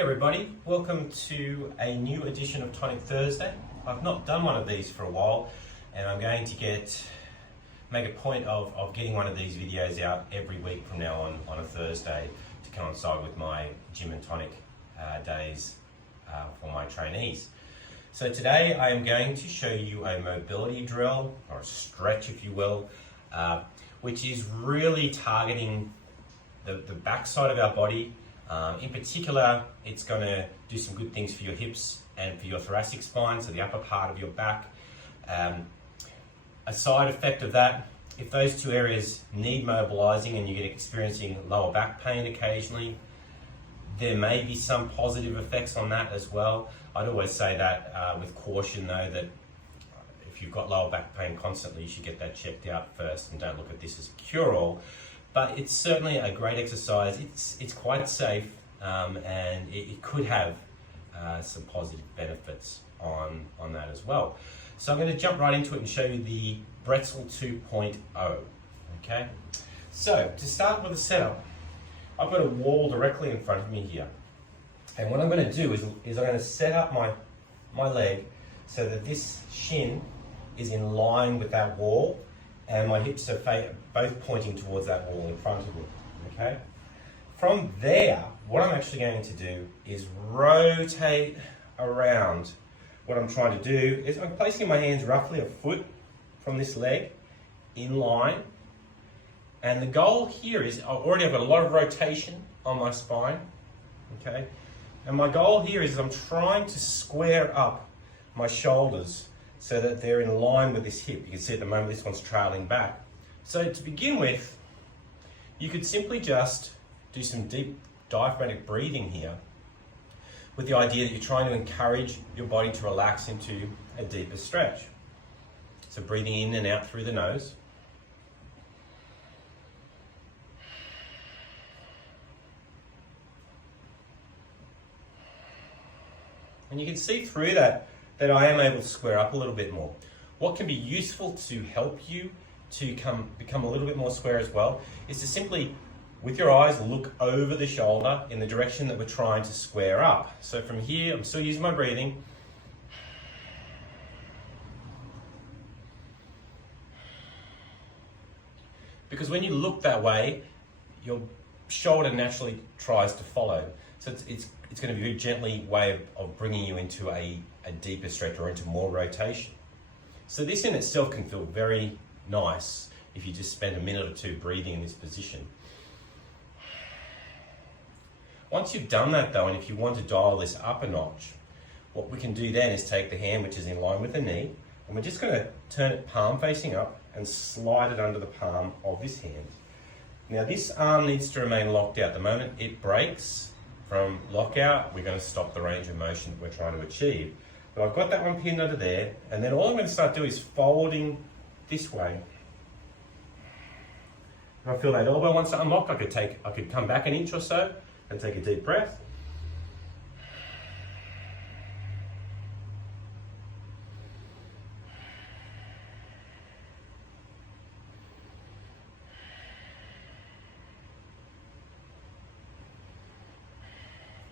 Hey everybody, welcome to a new edition of Tonic Thursday. I've not done one of these for a while and I'm going to make a point of getting one of these videos out every week from now on a Thursday to coincide with my gym and tonic days for my trainees. So today I am going to show you a mobility drill, or a stretch if you will, which is really targeting the backside of our body. In particular, it's going to do some good things for your hips and for your thoracic spine, so the upper part of your back. A side effect of that, if those two areas need mobilizing and you get experiencing lower back pain occasionally, there may be some positive effects on that as well. I'd always say that with caution though, that if you've got lower back pain constantly, you should get that checked out first and don't look at this as a cure-all. But it's certainly a great exercise. It's quite safe and it could have some positive benefits on that as well. So I'm going to jump right into it and show you the Bretzel 2.0. Okay. So to start with the setup, I've got a wall directly in front of me here, and what I'm going to do is I'm going to set up my leg so that this shin is in line with that wall, and my hips are both pointing towards that wall in front of me, okay? From there, what I'm actually going to do is rotate around. What I'm trying to do is I'm placing my hands roughly a foot from this leg in line, and the goal here is I already have a lot of rotation on my spine, okay? And my goal here is I'm trying to square up my shoulders so that they're in line with this hip. You can see at the moment this one's trailing back. So to begin with, you could simply just do some deep diaphragmatic breathing here with the idea that you're trying to encourage your body to relax into a deeper stretch. So breathing in and out through the nose. And you can see through that I am able to square up a little bit more. What can be useful to help you to become a little bit more square as well is to simply, with your eyes, look over the shoulder in the direction that we're trying to square up. So from here, I'm still using my breathing. Because when you look that way, your shoulder naturally tries to follow. So it's going to be a very gently way of bringing you into a deeper stretch or into more rotation. So this in itself can feel very nice if you just spend a minute or two breathing in this position. Once you've done that though, and if you want to dial this up a notch, what we can do then is take the hand which is in line with the knee, and we're just going to turn it palm facing up and slide it under the palm of this hand. Now this arm needs to remain locked out. The moment it breaks from lockout, we're going to stop the range of motion that we're trying to achieve. But I've got that one pinned under there, and then all I'm going to start doing is folding this way. If I feel that elbow wants to unlock, I could come back an inch or so and take a deep breath.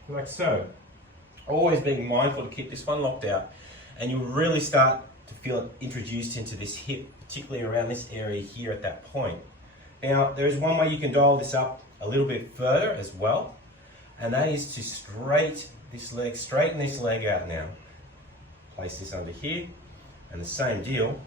Like so. Always being mindful to keep this one locked out, and you'll really start to feel it introduced into this hip, particularly around this area here at that point. Now, there is one way you can dial this up a little bit further as well, and that is to straighten this leg out now. Place this under here, and the same deal.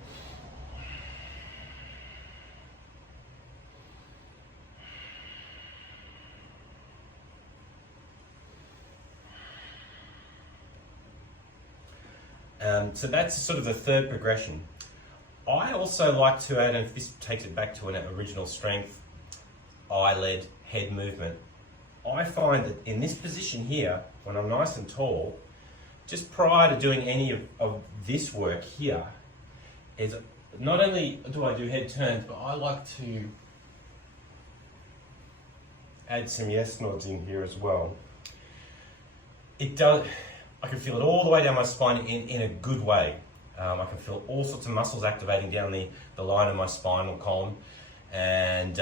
So that's sort of the third progression. I also like to add, and this takes it back to an original strength, eye-led head movement. I find that in this position here, when I'm nice and tall, just prior to doing any of this work here, is not only do I do head turns, but I like to add some yes nods in here as well. I can feel it all the way down my spine in a good way. I can feel all sorts of muscles activating down the line of my spinal column, and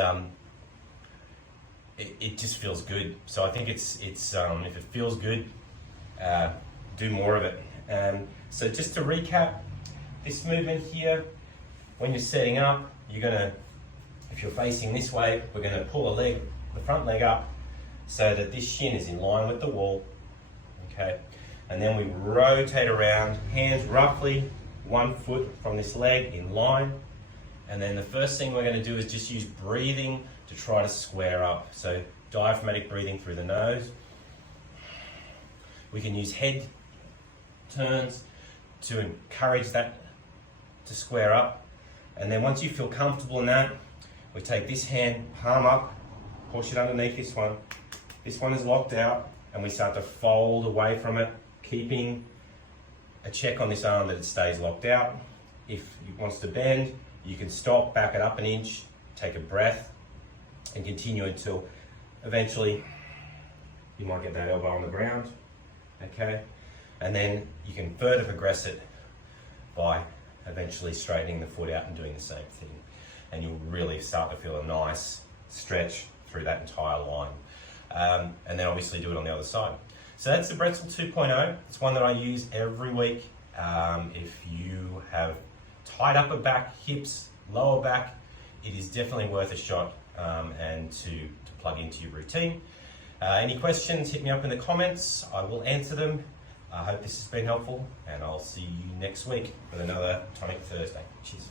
it just feels good. So I think it's if it feels good, do more of it. So just to recap, this movement here, when you're setting up, you're gonna, if you're facing this way, we're gonna pull the front leg up so that this shin is in line with the wall, okay? And then we rotate around, hands roughly 1 foot from this leg in line. And then the first thing we're gonna do is just use breathing to try to square up. So diaphragmatic breathing through the nose. We can use head turns to encourage that to square up. And then once you feel comfortable in that, we take this hand, palm up, push it underneath this one. This one is locked out, and we start to fold away from it, keeping a check on this arm that it stays locked out. If it wants to bend, you can stop, back it up an inch, take a breath, and continue until eventually you might get that elbow on the ground, okay? And then you can further progress it by eventually straightening the foot out and doing the same thing. And you'll really start to feel a nice stretch through that entire line. And then obviously do it on the other side. So that's the Bretzel 2.0. It's one that I use every week. If you have tied upper back, hips, lower back, it is definitely worth a shot and to plug into your routine. Any questions, hit me up in the comments. I will answer them. I hope this has been helpful, and I'll see you next week with another Tonic Thursday. Cheers.